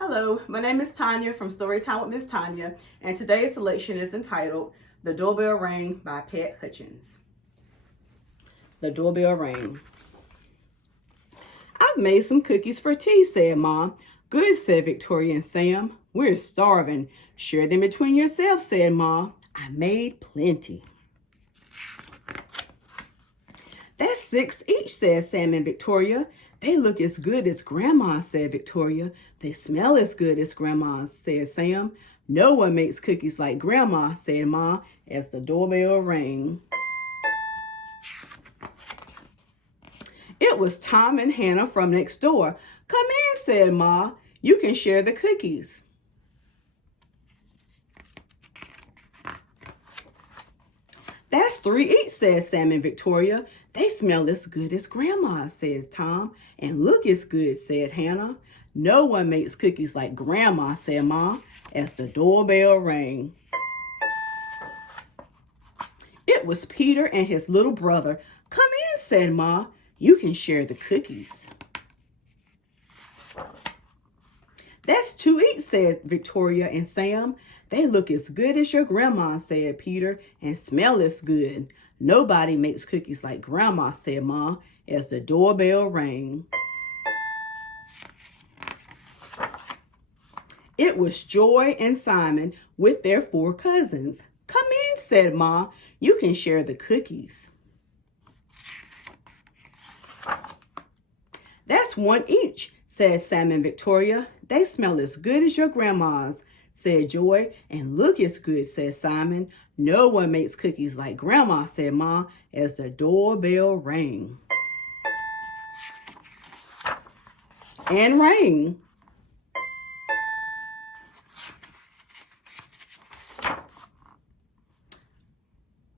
Hello, my name is Tanya from Storytime with Miss Tanya, and today's selection is entitled The Doorbell Rang by Pat Hutchins. The doorbell rang. I've made some cookies for tea, said Mom. Good, said Victoria and Sam. We're starving. Share them between yourselves, said Ma. I made plenty. That's 6 each, said Sam and Victoria. They look as good as Grandma, said Victoria. They smell as good as Grandma's, said Sam. No one makes cookies like Grandma, said Ma, as the doorbell rang. It was Tom and Hannah from next door. Come in, said Ma. You can share the cookies. That's 3 each, said Sam and Victoria. They smell as good as Grandma, says Tom. And look as good, said Hannah. No one makes cookies like Grandma, said Ma, as the doorbell rang. It was Peter and his little brother. Come in, said Ma. You can share the cookies. That's 2 each, said Victoria and Sam. They look as good as your grandma, said Peter, and smell as good. Nobody makes cookies like Grandma, said Ma, as the doorbell rang. It was Joy and Simon with their 4 cousins. Come in, said Ma. You can share the cookies. That's 1 each, said Sam and Victoria. They smell as good as your grandma's, said Joy. And look as good, said Simon. No one makes cookies like Grandma, said Ma, as the doorbell rang. And rang.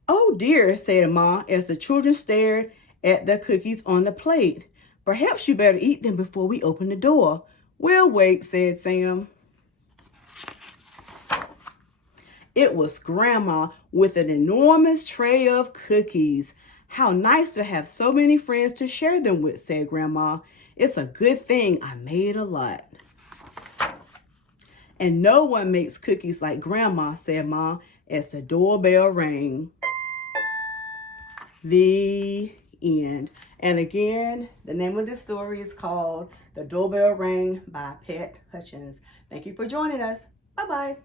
Oh dear, said Ma, as the children stared at the cookies on the plate. Perhaps you better eat them before we open the door. We'll wait, said Sam. It was Grandma with an enormous tray of cookies. How nice to have so many friends to share them with, said Grandma. It's a good thing I made a lot. And no one makes cookies like Grandma, said Ma, as the doorbell rang. The end. And again, the name of this story is called The Doorbell Rang by Pat Hutchins. Thank you for joining us. Bye-bye.